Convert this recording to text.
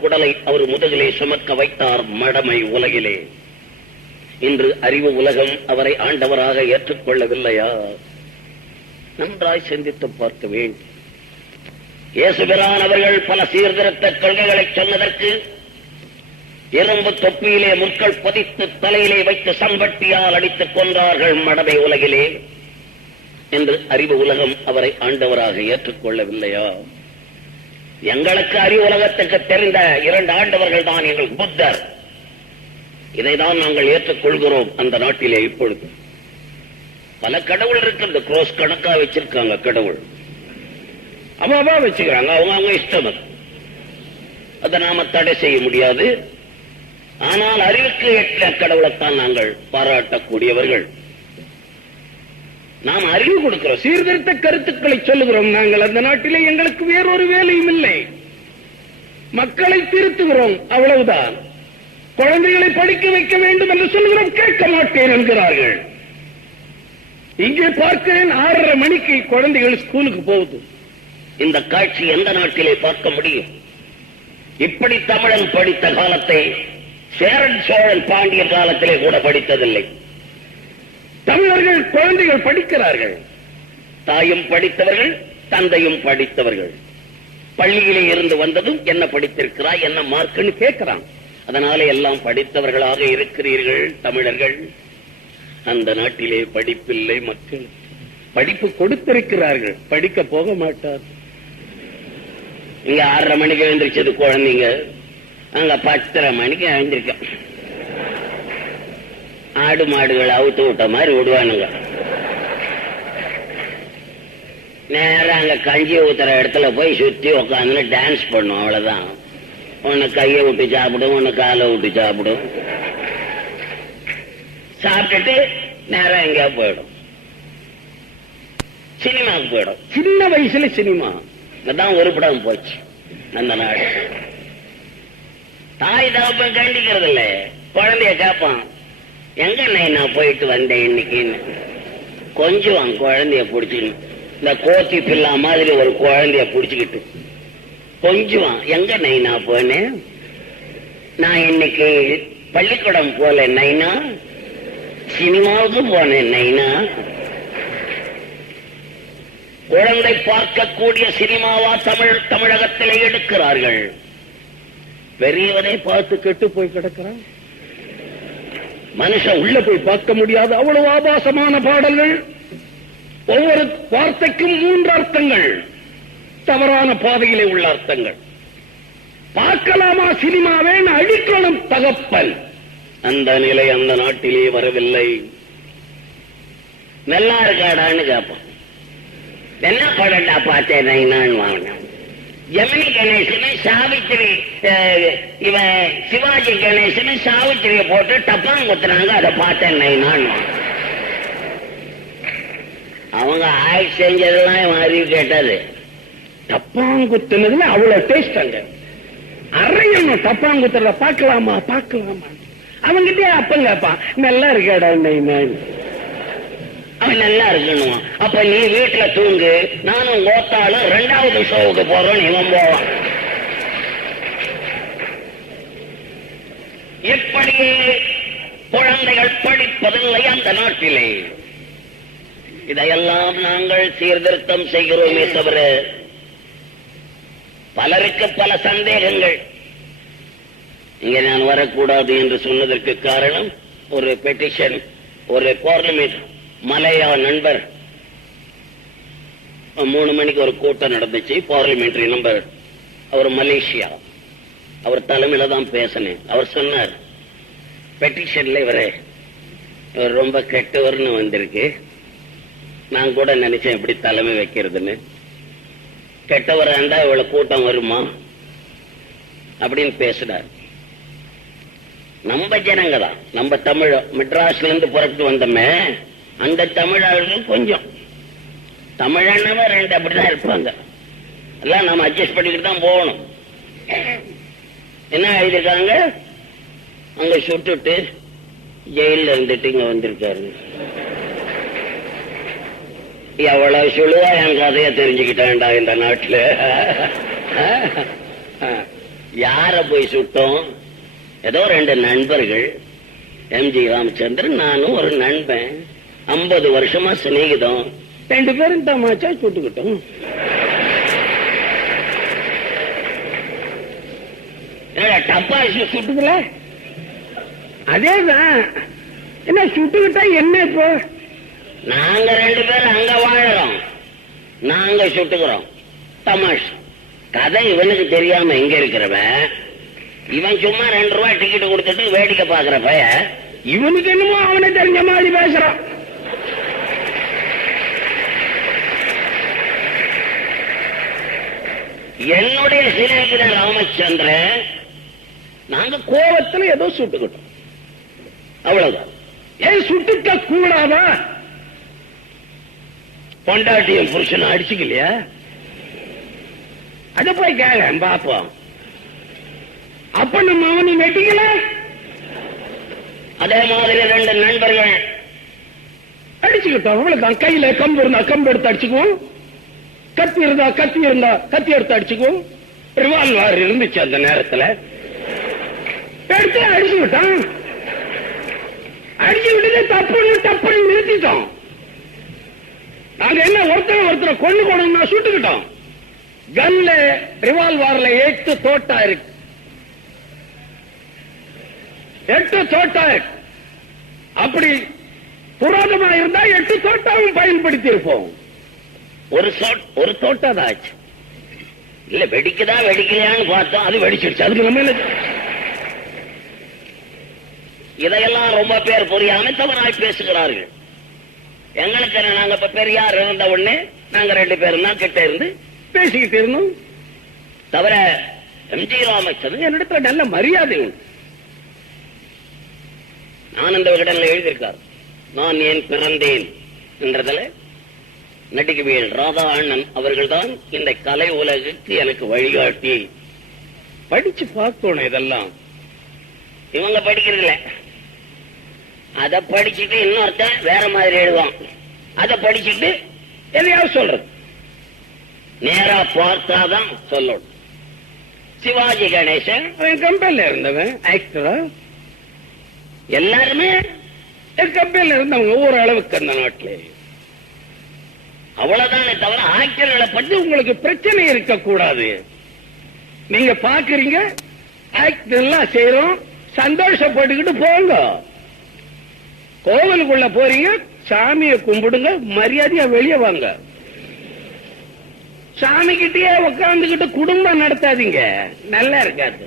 குடலை அவர் முதுகிலே சுமக்க வைத்தார் மடமை உலகிலே. இன்று அறிவு உலகம் அவரை ஆண்டவராக ஏற்றுக்கொள்ளவில்லையா? நன்றாய் சிந்தித்து பார்க்க வேண்டும். இயேசுபிரான் அவர்கள் பல சீர்திருத்த கொள்கைகளை சொன்னதற்கு இரும்பு தொப்பியிலே முற்கள் பதித்து தலையிலே வைத்து சம்பட்டியால் அடித்துக் கொன்றார்கள் மடமை உலகிலே. என்று அறிவு உலகம் அவரை ஆண்டவராக ஏற்றுக்கொள்ளவில்லையா? எங்களுக்கு அறிவு உலகத்துக்கு தெரிந்த 2 ஆண்டவர்கள் தான் எங்கள் புத்தர். இதைதான் நாங்கள் ஏற்றுக்கொள்கிறோம். அந்த நாட்டிலே இப்பொழுது பல கடவுள் இருக்கிறது. குரோஸ் கணக்கா வச்சிருக்காங்க கடவுள். அவாவா வச்சுக்கிறாங்க. அவங்க இஷ்டம். அதை நாம தடை செய்ய முடியாது. ஆனால் அறிவுக்கு எட்ட கடவுளைத்தான் நாங்கள் பாராட்டக்கூடியவர்கள். நாம் அறிவு கொடுக்கிறோம், சீர்திருத்த கருத்துக்களை சொல்லுகிறோம். நாங்கள் அந்த நாட்டிலே எங்களுக்கு வேறொரு வேலையும் இல்லை. மக்களை திருத்துகிறோம், அவ்வளவுதான். குழந்தைகளை படிக்க வைக்க வேண்டும் என்று சொல்லுகிறோம், கேட்க மாட்டேன் என்கிறார்கள். இங்கே பார்க்கிறேன் 6:30 மணிக்கு குழந்தைகள் ஸ்கூலுக்கு போகுது. இந்த காட்சி எந்த நாட்டிலே பார்க்க முடியும்? இப்படி தமிழன் படித்த காலத்தை சேரன் சோழன் பாண்டியன் காலத்திலே கூட படித்ததில்லை. தமிழர்கள் குழந்தைகள் படிக்கிறார்கள். தாயும் படித்தவர்கள், தந்தையும் படித்தவர்கள். பள்ளியிலே இருந்து வந்ததும் என்ன படித்திருக்கிறாய், என்ன மார்க்குன்னு கேட்கிறான். அதனால எல்லாம் படித்தவர்களாக இருக்கிறீர்கள் தமிழர்கள். அந்த நாட்டிலே படிப்பில்லை. மக்கள் படிப்பு கொடுத்திருக்கிறார்கள், படிக்க போக மாட்டார். இங்க 6:30 மணிக்கு எழுந்திருச்சது குழந்தைங்க, அங்க 10:30 மணிக்கு எழுந்திருக்க. ஆடு மாடுகள் அவுத்து விட்ட மாதிரி விடுவானுங்க. நேரம் அங்க கஞ்சி ஊத்துற இடத்துல போய் சுத்தி உக்காந்து டான்ஸ் பண்ணும். அவ்வளவுதான். ஒன்னு கையை விட்டு சாப்பிடும், ஒன்னு காலை விட்டு சாப்பிடும். சாப்பிட்டுட்டு நேரம் எங்கேயா போயிடும், சினிமாவுக்கு போயிடும். சின்ன வயசுல சினிமா தான் ஒரு படம் போச்சு அந்த நாடு. தாய் தகப்பன் கண்டிக்கிறது இல்ல. குழந்தைய கேட்பான், எங்க நான் போயிட்டு வந்தேன் இன்னைக்குன்னு. கொஞ்சம் குழந்தைய பிடிச்சின்னு இந்த கோத்தி பில்லா மாதிரி ஒரு குழந்தைய பிடிச்சுக்கிட்டு கொஞ்சம் எங்க நான் போனேன், நான் இன்னைக்கு பள்ளிக்கூடம் போல நைனா, சினிமாவுக்கு போனேன் நைனா. குழந்தை பார்க்கக்கூடிய சினிமாவா தமிழகத்திலே எடுக்கிறார்கள். பெரியவனை பார்த்து கெட்டு போய் கிடக்கிறான். மனுஷன் உள்ள போய் பார்க்க முடியாது. அவ்வளவு ஆபாசமான பாடல்கள். ஒவ்வொரு வார்த்தைக்கும் 3 அர்த்தங்கள். தவறான பாதையிலே உள்ள அர்த்தங்கள். பார்க்கலாமா சினிமாவே? அடிக்கணும் தகப்பன். அந்த நிலை அந்த நாட்டிலே வரவில்லை. நல்லா இருக்காடான்னு கேட்பான். என்ன படட்டா பார்த்தேன் நான் வாங்கினேன். ஜெமினி கணேசனை சாவித்திரி, இவன் சிவாஜி கணேசனை சாவித்திரியை போட்டு டப்பாங்க குத்துறாங்க. அதை பார்த்தேன் நான். அவங்க ஆய்வு செஞ்சதெல்லாம் இவன் அறிவு கேட்டது. டப்பாங்குத்துனதுல அவ்வளவு டேஸ்ட். அங்க அரையணும் டப்பாங்குத்துறத. பார்க்கலாமா பார்க்கலாமா? அவங்கிட்டே அப்பன் கேட்பான், நல்லா இருக்காடா நான். அவன் நல்லா இருக்கணும். அப்ப நீ வீட்டுல தூங்கு, நானும் ஓத்தாலும் 2வது ஷோவுக்கு போறோம். இவன் போவான். எப்படியே குழந்தைகள் படிப்பதில்லை அந்த நாட்டிலே. இதையெல்லாம் நாங்கள் சீர்திருத்தம் செய்கிறோமே தவிர பலருக்கு பல சந்தேகங்கள். இங்க நான் வரக்கூடாது என்று சொன்னதற்கு காரணம் ஒரு பெட்டிஷன், ஒரு பார்லிமெண்ட். மலையா நண்பர் 3 மணிக்கு ஒரு கூட்டம் நடந்துச்சு. Parliamentary number. அவர் மலேசியா. அவர் தலைமையில தான் பேசினேன். அவர் சொன்னார், பெட்டிஷன்ல இவர் ரொம்ப கெட்டவர்னு வந்திருக்கு. நான் கூட நினைச்சேன் எப்படி தலைமை வைக்கிறதுன்னு. கெட்டவரா இருந்தா இவ்வளவு கூட்டம் வருமா அப்படின்னு பேசினார். நம்ம ஜனங்க தான், நம்ம தமிழ் மெட்ராஸ்ல இருந்து புறப்பட்டு வந்தோமே, அந்த தமிழர்கள் கொஞ்சம் தமிழனவ 2 அப்படிதான் இருப்பாங்க. எல்லாம் நம்ம அட்ஜஸ்ட் பண்ணிக்கிட்டு தான் போகணும். என்ன எழுதிருக்காங்க, அங்க சுட்டுட்டு ஜெயில இருந்துட்டு இங்க வந்திருக்காரு. எவ்வளவு சொல்லுவா என் கதைய தெரிஞ்சுக்கிட்டேன்டா இந்த நாட்டுல. யார போய் சுட்டோம்? ஏதோ 2 நண்பர்கள், எம்ஜி ராமச்சந்திரன், நானும் ஒரு நண்பன், 50 வருஷமா சிநேகிதம். 2 பேரும் தமாச்சா சுட்டுக்கிட்டோம். டப்பாசி சுட்டுக்கல, அதேதான். என்ன சுட்டுக்கிட்டா என்ன இப்போ? நாங்க 2 பேரும் அங்க வாழறோம், நாங்க சுட்டுக்கிறோம். தமாஷ் கதை இவனுக்கு தெரியாம எங்க இருக்கிறவன், இவன் சும்மா 2 ரூபாய் டிக்கெட் கொடுத்துட்டு வேடிக்கை பாக்குற பைய, இவனுக்கு என்னமோ அவனை தெரிஞ்ச மாதிரி பேசுறான். என்னுடைய சிநேகித ராமச்சந்திரன், நாங்க கோபத்துல ஏதோ சுட்டுக்கிட்டோம், அவ்வளவுதான். ஏன் சுட்டுக்க கூடாதா? பொண்டாட்டியும் புருஷன் அடிச்சுக்கலையா? அத போய் கேள பாப்போம். அப்ப நம்ம அவனை வெட்டிக்கல. அதே மாதிரி 2 நண்பர்கள் அடிச்சுக்கிட்டோம், அவ்வளவுதான். கையில கம்பு இருந்தா கம்பு எடுத்து அடிச்சுக்குவோம், கத்தி இருந்தா கத்தி எடுத்து அடிச்சுக்குவோம். ரிவால்வர் இருந்துச்சு அந்த நேரத்துல, எடுத்து அடிச்சு விட்டான். அடிச்சு விட்டு தப்புன்னு நிறுத்திட்டோம். நாங்க என்ன ஒருத்தரை கொண்டு சுட்டுக்கிட்டோம். கன்ல ரிவால்வர்ல 8 தோட்டா இருக்கு, 8 தோட்டா இருக்கு. அப்படி புராதமா இருந்தா 8 தோட்டாவும் பயன்படுத்தி இருப்போம். ஒரு தோட்டா தான் ஆச்சு. இல்ல வெடிக்கலையான்னு பார்த்தோம், அது வெடிச்சிருச்சு. அதுக்கு நம்ம என்ன? இதையெல்லாம் ரொம்ப பேர் புரியாம தவறாய் பேசுகிறார்கள். எங்களுக்கு நாங்க இப்ப பெரியார் இருந்த உடனே நாங்க 2 பேரும் தான் கிட்ட இருந்து பேசிக்கிட்டு இருந்தோம். தவிர எம்ஜி ராமச்சந்திரன் என்னிடத்துல நல்ல மரியாதை உண்டு. ஆனந்த விகடன்ல எழுதியிருக்கார், நான் ஏன் பிறந்தேன் என்றதுல நடிகவியல் ராதா அண்ணன் அவர்கள்தான் இந்த கலை உலகுக்கு எனக்கு வழிகாட்டி. படிச்சு பார்க்கணும் இதெல்லாம். இவங்க படிக்கிறதில்ல, அத படிச்சுட்டு இன்னொருத்தன் வேற மாதிரி எழுதுவான், அத படிச்சுட்டு எதையாவது சொல்றது. நேரா பார்த்தாதான் சொல்லணும். சிவாஜி கணேசன் அவன் கம்பெனில இருந்தவன் ஆக்டரா, எல்லாருமே கம்பெனில இருந்தவங்க ஓரளவுக்கு அந்த நாட்டிலே. அவ்வளவுதானே தவிர ஆக்டர்களை பற்றி உங்களுக்கு பிரச்சனை இருக்க கூடாது. நீங்க பாக்குறீங்க, ஆக்ட் எல்லாம் செய்யறோம், சந்தோஷப்பட்டுக்கிட்டு போங்க. கோவிலுக்குள்ள போறீங்க, சாமியை கும்பிடுங்க, மரியாதையா வெளியே வாங்க. சாமி கிட்டே உட்காந்துக்கிட்டு குடும்பம் நடத்தாதீங்க, நல்லா இருக்காது.